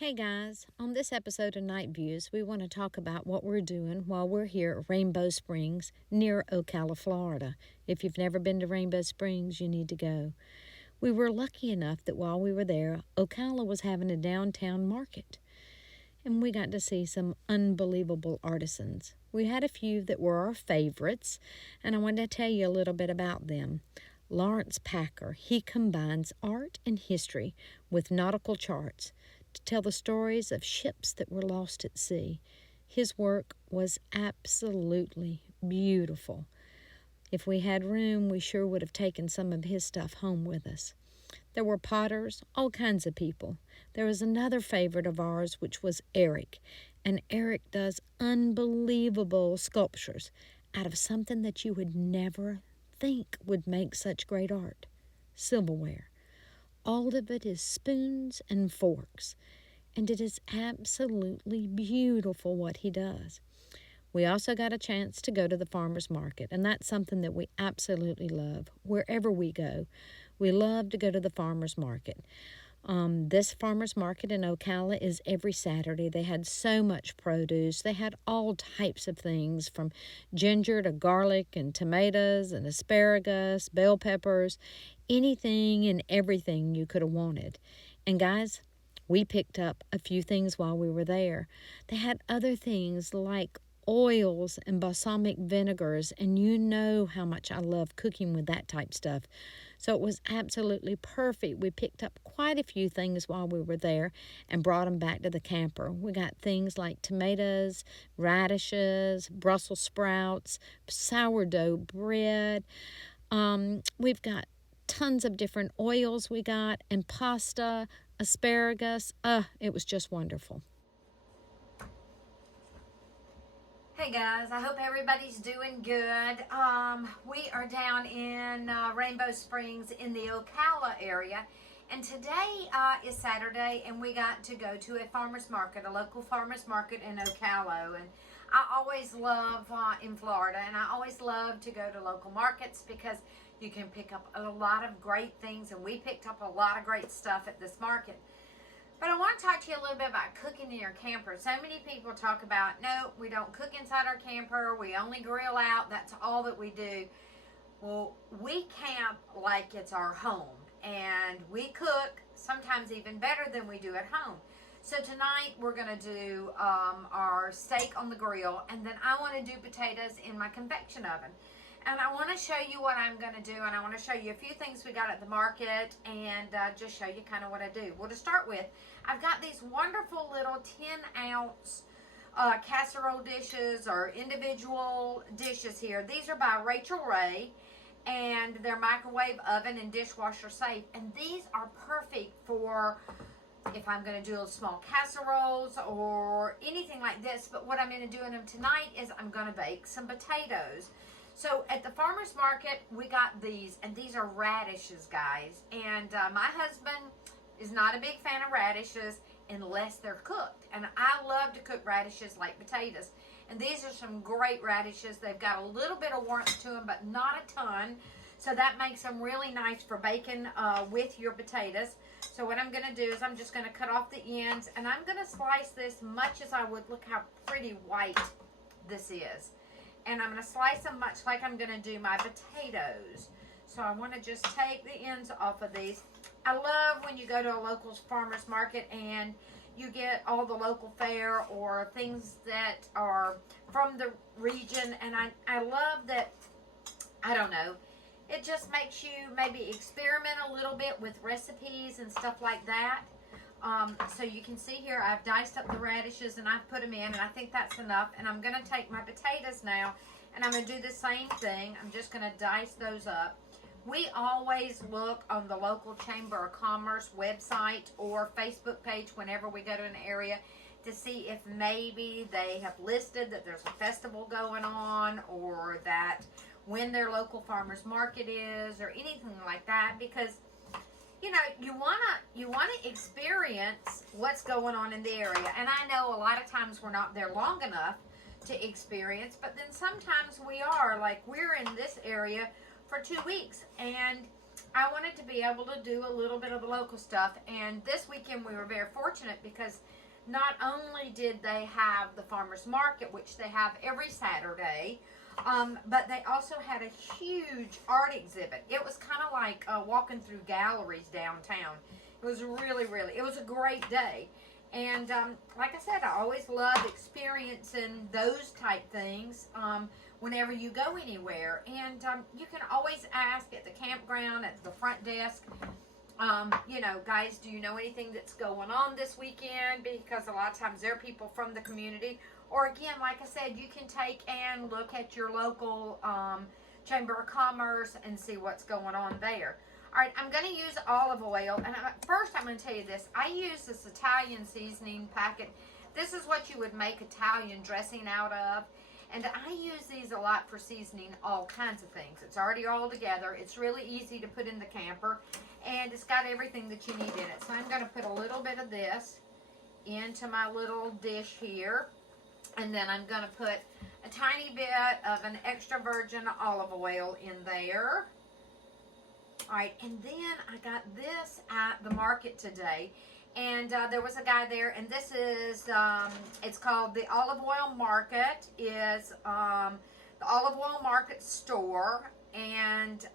Hey guys, on this episode of Night Views, we want to talk about what we're doing while we're here at Rainbow Springs near Ocala, Florida. If you've never been to Rainbow Springs, you need to go. We were lucky enough that while we were there, Ocala was having a downtown market, and we got to see some unbelievable artisans. We had a few that were our favorites, and I wanted to tell you a little bit about them. Lawrence Packer, he combines art and history with nautical charts to tell the stories of ships that were lost at sea. His work was absolutely beautiful. If we had room, we sure would have taken some of his stuff home with us. There were potters, all kinds of people. There was another favorite of ours, which was Eric. And Eric does unbelievable sculptures out of something that you would never think would make such great art. Silverware. All of it is spoons and forks, and it is absolutely beautiful what he does. We also got a chance to go to the farmer's market, and that's something that we absolutely love. Wherever we go, we love to go to the farmer's market. This farmer's market in Ocala is every Saturday. They had so much produce. They had all types of things from ginger to garlic and tomatoes and asparagus, bell peppers, anything and everything you could have wanted. And guys, we picked up a few things while we were there. They had other things like oils and balsamic vinegars, and you know how much I love cooking with that type stuff. So it was absolutely perfect. We picked up quite a few things while we were there and brought them back to the camper. We got things like tomatoes, radishes, Brussels sprouts, sourdough bread. We've got tons of different oils we got, and pasta, asparagus. It was just wonderful. Hey guys, I hope everybody's doing good. We are down in Rainbow Springs in the Ocala area, and today is Saturday, and we got to go to a farmer's market, a local farmer's market in Ocala. And I always love in Florida, and I always love to go to local markets because you can pick up a lot of great things, and we picked up a lot of great stuff at this market. But I want to talk to you a little bit about cooking in your camper. So many people talk about, no, we don't cook inside our camper. We only grill out. That's all that we do. Well, we camp like it's our home. And we cook sometimes even better than we do at home. So tonight we're going to do our steak on the grill. And then I want to do potatoes in my convection oven. And I want to show you what I'm going to do, and I want to show you a few things we got at the market, and just show you kind of what I do. Well, to start with, I've got these wonderful little 10-ounce casserole dishes or individual dishes here. These are by Rachel Ray, and they're microwave oven and dishwasher safe. And these are perfect for if I'm going to do small casseroles or anything like this. But what I'm going to do in them tonight is I'm going to bake some potatoes. So at the farmer's market, we got these, and these are radishes, guys. And my husband is not a big fan of radishes unless they're cooked. And I love to cook radishes like potatoes. And these are some great radishes. They've got a little bit of warmth to them, but not a ton. So that makes them really nice for baking with your potatoes. So what I'm going to do is I'm just going to cut off the ends, and I'm going to slice this much as I would. Look how pretty white this is. And I'm going to slice them much like I'm going to do my potatoes. So I want to just take the ends off of these. I love when you go to a local farmer's market and you get all the local fare or things that are from the region. And I love that, I don't know, it just makes you maybe experiment a little bit with recipes and stuff like that. So you can see here I've diced up the radishes and I've put them in, and I think that's enough. And I'm going to take my potatoes now, and I'm going to do the same thing. I'm just going to dice those up. We always look on the local Chamber of Commerce website or Facebook page whenever we go to an area to see if maybe they have listed that there's a festival going on, or that when their local farmer's market is, or anything like that, because you know, you wanna experience what's going on in the area. And I know a lot of times we're not there long enough to experience, but then sometimes we are. Like, we're in this area for 2 weeks, and I wanted to be able to do a little bit of the local stuff. And this weekend we were very fortunate because not only did they have the farmers market, which they have every Saturday, but they also had a huge art exhibit. It was kind of like walking through galleries downtown. It was it was a great day. And like I said, I always love experiencing those type things whenever you go anywhere. And you can always ask at the campground, at the front desk, you know, guys, do you know anything that's going on this weekend? Because a lot of times there are people from the community. Or again, like I said, you can take and look at your local Chamber of Commerce and see what's going on there. All right, I'm going to use olive oil. And first, I'm going to tell you this. I use this Italian seasoning packet. This is what you would make Italian dressing out of. And I use these a lot for seasoning all kinds of things. It's already all together. It's really easy to put in the camper. And it's got everything that you need in it. So I'm going to put a little bit of this into my little dish here. And then I'm going to put a tiny bit of an extra virgin olive oil in there. All right, and then I got this at the market today. And there was a guy there, and this is, it's called the Olive Oil Market, is the Olive Oil Market store, and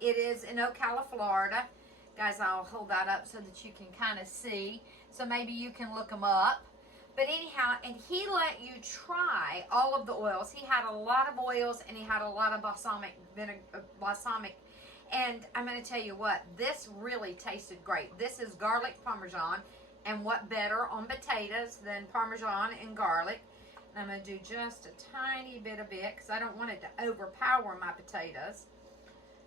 it is in Ocala, Florida. Guys, I'll hold that up so that you can kind of see. So maybe you can look them up. But anyhow, and he let you try all of the oils. He had a lot of oils, and he had a lot of balsamic vinegar, and I'm going to tell you what, this really tasted great. This is garlic parmesan, and what better on potatoes than parmesan and garlic. And I'm going to do just a tiny bit of it because I don't want it to overpower my potatoes.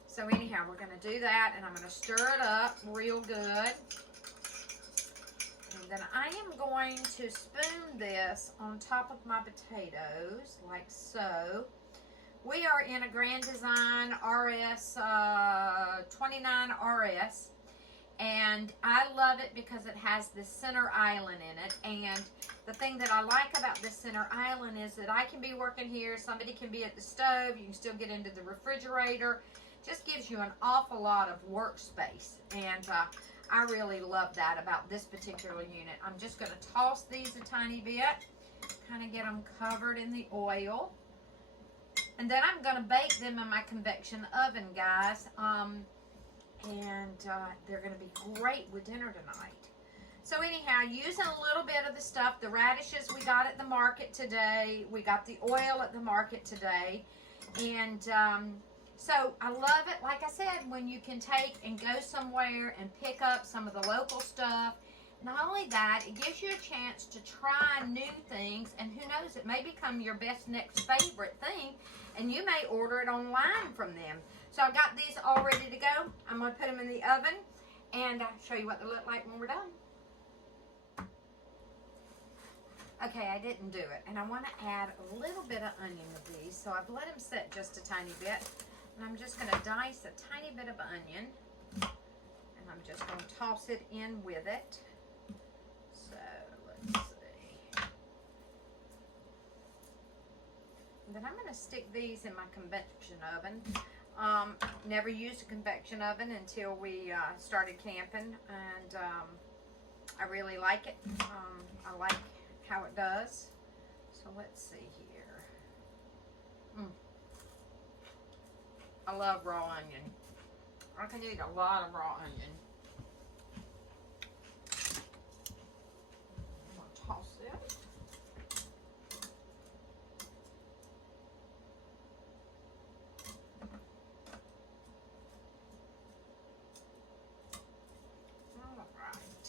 So anyhow, we're going to do that, and I'm going to stir it up real good. And then I am going to spoon this on top of my potatoes, like so. We are in a Grand Design RS 29 RS, and I love it because it has this center island in it. And the thing that I like about this center island is that I can be working here, somebody can be at the stove, you can still get into the refrigerator. Just gives you an awful lot of workspace, and I really love that about this particular unit. I'm just going to toss these a tiny bit, kind of get them covered in the oil. And then I'm going to bake them in my convection oven, guys. They're going to be great with dinner tonight. So anyhow, using a little bit of the stuff, the radishes we got at the market today. We got the oil at the market today. And so I love it, like I said, when you can take and go somewhere and pick up some of the local stuff. Not only that, it gives you a chance to try new things, and who knows, it may become your best next favorite thing, and you may order it online from them. So I've got these all ready to go. I'm going to put them in the oven, and I'll show you what they look like when we're done. Okay, I didn't do it, and I want to add a little bit of onion to these, so I've let them set just a tiny bit, and I'm just going to dice a tiny bit of onion, and I'm just going to toss it in with it. So, let's see. And then I'm going to stick these in my convection oven. Never used a convection oven until we started camping, and I really like it. I like how it does. So let's see here. I love raw onion. I can eat a lot of raw onion. I'm going to toss it. Alright.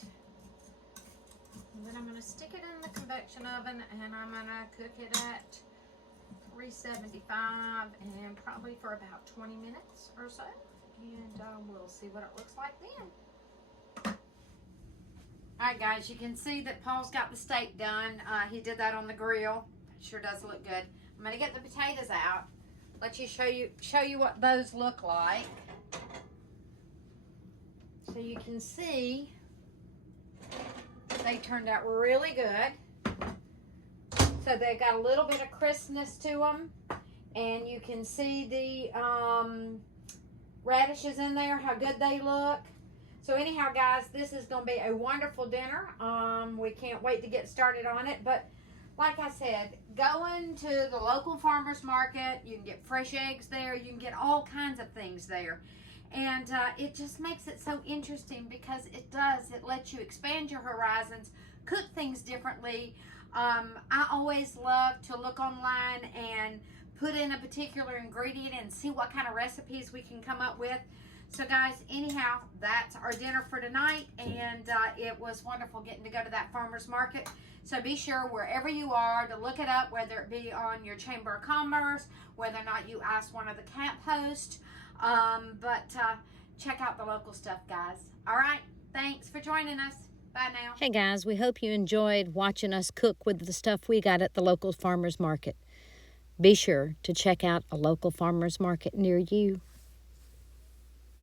And then I'm going to stick it in the convection oven, and I'm going to cook it at 375 and probably for about 20 minutes or so, and we'll see what it looks like then. Alright guys, you can see that Paul's got the steak done. He did that on the grill. It sure does look good. I'm going to get the potatoes out, let you show you what those look like, so you can see they turned out really good. So they've got a little bit of crispness to them, and you can see radishes in there, how good they look. So anyhow, guys, this is going to be a wonderful dinner. We can't wait to get started on it. But like I said, going to the local farmer's market, you can get fresh eggs there. You can get all kinds of things there. And it just makes it so interesting because it lets you expand your horizons, cook things differently. I always love to look online and put in a particular ingredient and see what kind of recipes we can come up with. So guys, anyhow, that's our dinner for tonight, and it was wonderful getting to go to that farmer's market. So be sure, wherever you are, to look it up, whether it be on your Chamber of Commerce, whether or not you ask one of the camp hosts, but check out the local stuff, guys. All right, thanks for joining us. Bye now. Hey guys, we hope you enjoyed watching us cook with the stuff we got at the local farmer's market. Be sure to check out a local farmer's market near you.